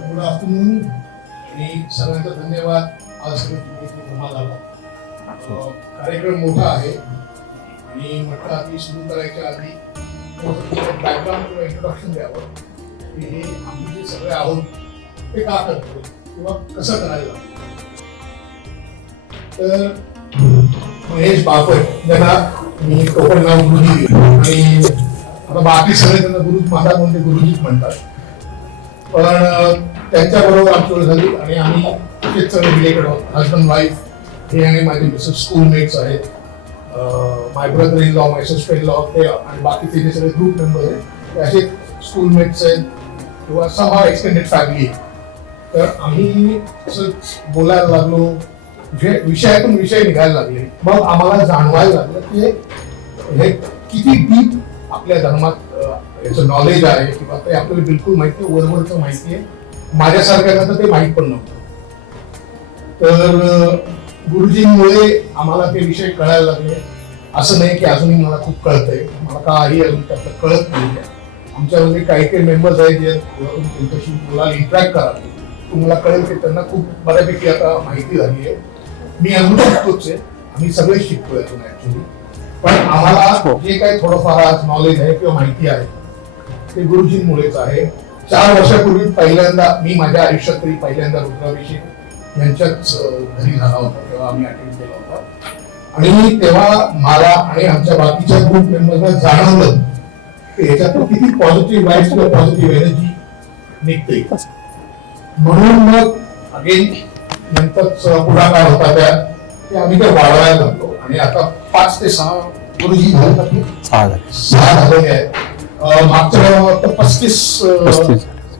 Good afternoon आणि सगळ्यांचा धन्यवाद. आज कार्यक्रम मोठा आहे आणि म्हटलं आधी सुरू करायच्या आधी बॅकग्राऊंड किंवा इंट्रोडक्शन द्यावं की हे आम्ही जे सगळे आहोत ते का करतो किंवा कसं करायला. तर महेश बापट ज्यांना मी कोकण नाव गुरुजी आणि आता बाकी सगळे त्यांना गुरुजी माझा कोणते गुरुजीच म्हणतात, पण त्यांच्या बरोबर आमची ओळख झाली आणि आम्ही तेच सगळे रिलेटेड आहोत. हजबंड वाईफ हे आणि माझे मिसेस स्कूलमेट्स आहेत, my brother in law, my sister in law, ते आणि बाकीचे जे सगळे ग्रुप मेंबर आहेत ते असे स्कूलमेट्स आहेत किंवा सहा एक्सटेंडेड फॅमिली आहे. तर आम्ही असंच बोलायला लागलो, विषयातून विषय निघायला लागले. मग आम्हाला जाणवायला लागलं की हे किती डीप आपल्या धर्मात याचं नॉलेज आहे किंवा ते आपल्याला बिलकुल माहिती आहे, वरवरचं माहिती आहे. माझ्यासारख्यांना तर ते माहीत पण नव्हतं. तर गुरुजींमुळे आम्हाला ते विषय कळायला लागले. असं नाही की अजूनही मला खूप कळतंय, मला काही अजून त्यातलं कळत नाही. आमच्यामध्ये काही काही मेंबर्स आहेत जे त्यांच्याशी मुलाला इंटरॅक्ट करा तुम्हाला कळेल की त्यांना खूप बऱ्यापैकी आता माहिती झाली आहे. मी अजून शिकतोच आहे, आम्ही सगळे शिकतो यातून ऍक्च्युली. पण आम्हाला जे काही थोडंफार आज नॉलेज आहे किंवा माहिती आहे ते गुरुजींमुळेच आहे. 4 वर्षापूर्वी पहिल्यांदा मी माझ्या आयुष्यात तरी पहिल्यांदा रुद्राभिषेक यांच्याच घरी झाला होता, तेव्हा आम्ही अटेंड केला होता. आणि तेव्हा मला आणि आमच्या बाकीच्या ग्रुप मेंबर्सना जाणवलं की ह्याच्यातून किती पॉझिटिव्ह वाईब्स किंवा पॉझिटिव्ह एनर्जी निघते. म्हणून मग अगेन नंतरच पुढाकार होता ते आम्ही ते वाढवायला लागलो आणि आता 5 ते 6 गुरुजी झाले, 6 झालेले आहेत. मागच्या 35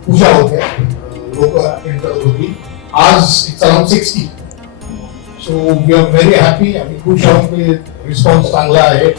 पूजा होत्या, लोक अटेंड करत होती. आज it's around 60. So we are very happy. आम्ही खुश आहोत की रिस्पॉन्स चांगला आहे.